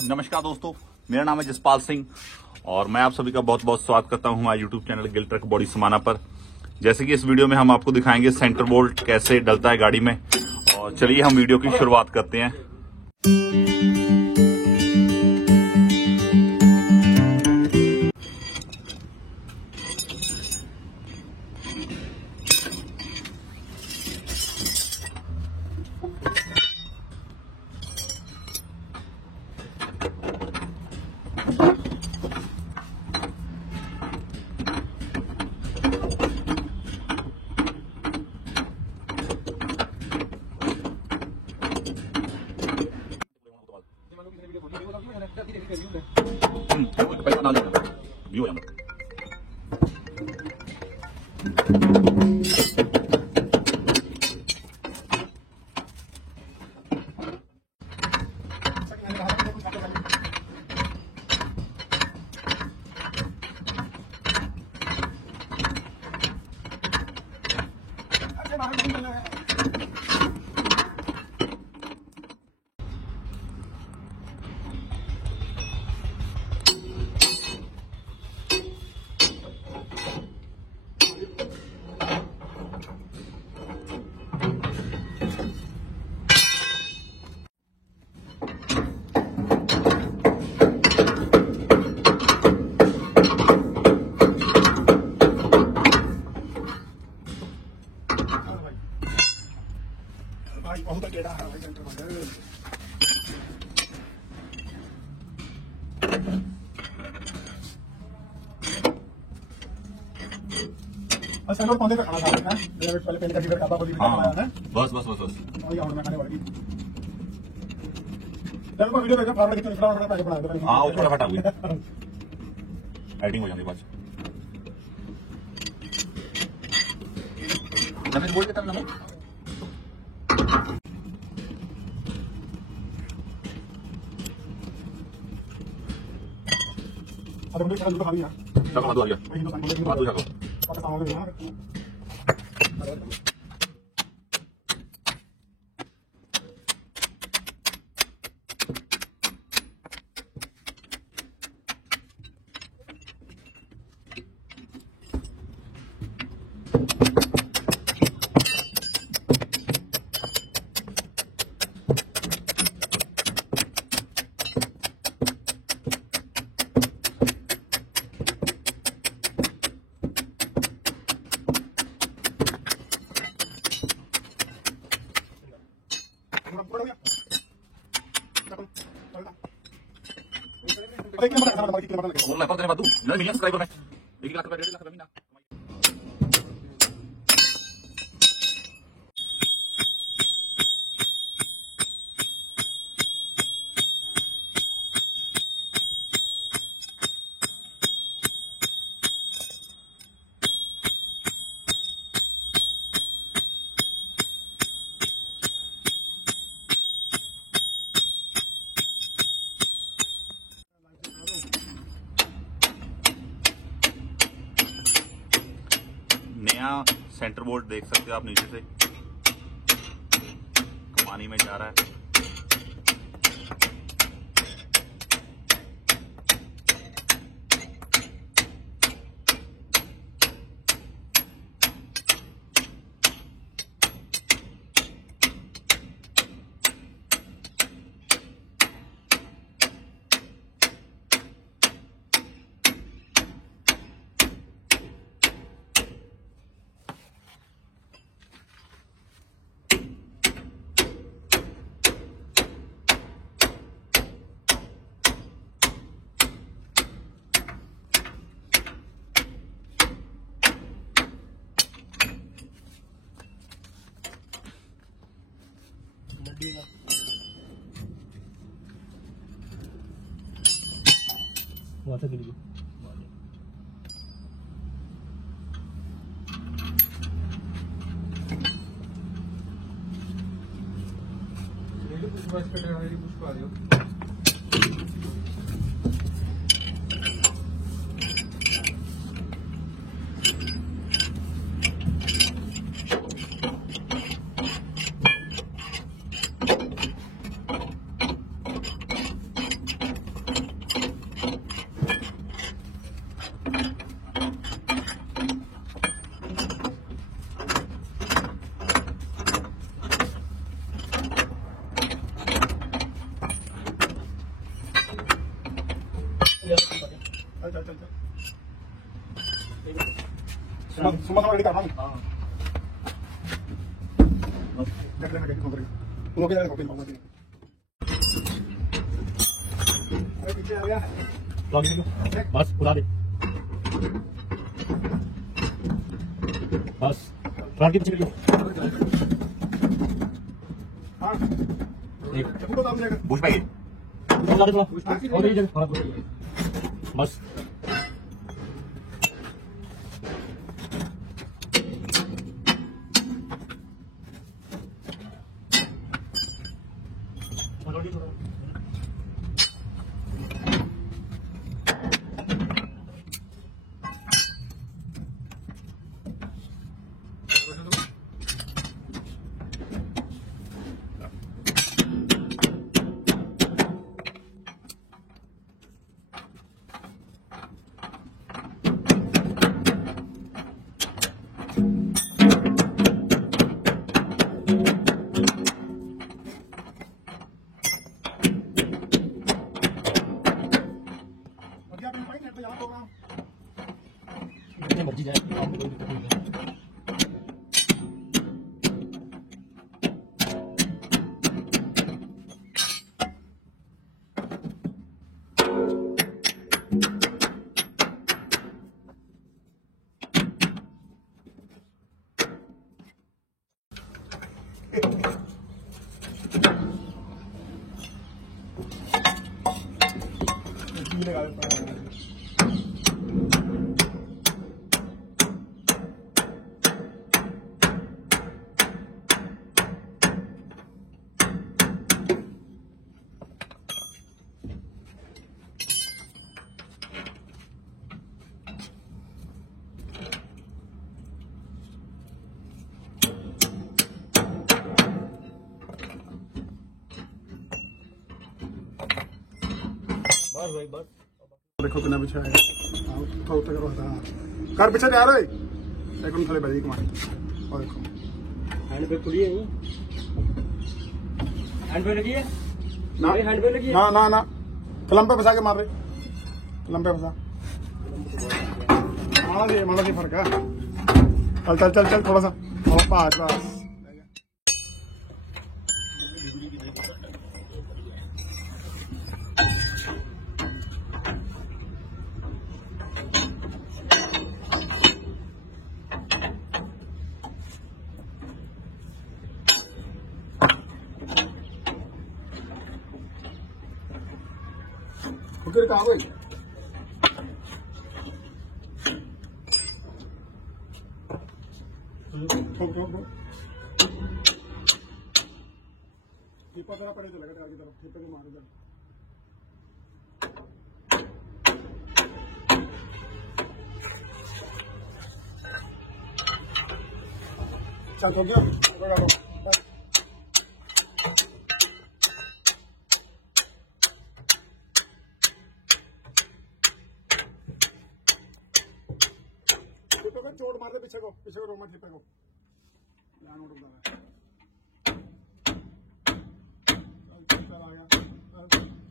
नमस्कार दोस्तों, मेरा नाम है जसपाल सिंह और मैं आप सभी का बहुत बहुत स्वागत करता हूं हमारे YouTube channel Gill truck body समाना पर। जैसे कि इस वीडियो में हम आपको दिखाएंगे सेंटर बोल्ट कैसे डलता है गाड़ी में। और चलिए हम वीडियो की शुरुआत करते हैं। भाई बहुत टेढ़ा है भाई सेंटर में। सेंटर पौधे का खाना खा रहे हैं मेरे पहले पहले कभी खाता बोली खाना है। बस बस बस बस और ये और मैं खाने वाली चल को वीडियो देखो फार्म कितने निकला पैसे बना दो। हाँ वो थोड़ा फटा हुआ एडिटिंग हो जाएगी बाद नमक बोल के तब नमक अब मुझे खाना खा लिया चलो मत आ गया मत जाओ और सामने ना सब्सक्राइबर में 1 लाख रुपए 1.5 लाख रुपए महीना। नया सेंटर बोल्ट देख सकते हो आप नीचे से कमानी में जा रहा है। वहां से गिर गई पुष्पा चल चल चल सुमा रेडी करना देख लेना कैसे उतरेगी लोग क्या कॉपी मांगते हैं अरे पीछे आ गया बस उड़ा दे बस फ्रंट की पीछे हां एक तो दाम जाएगा बुश पाएगी उड़ा दे थोड़ा और ये जगह बस मर्जी जाए आपको कोई दिक्कत नहीं है बस भाई बस देखो कितना पीछे आएगा थोड़ा उठा करो हां कर पीछे जा रहे एक मिनट थले बैठ कमाई और देखो हैंड ब्रेक खुली है हैंड ब्रेक लगी है ना हैंड ब्रेक लगी है ना ना ना फिल्म पे फंसा के मार रहे फिल्म पे फंसा माना दे फर्क है चल चल चल चल थोड़ा सा और पास बस फिर कहाँ गई पकड़ा पड़े तो लगा की तरफ फिर पे मारे चल हो गया चोट मारते पीछे को रोमा ठिपे को ध्यान उठ रहा है चल चल आ गया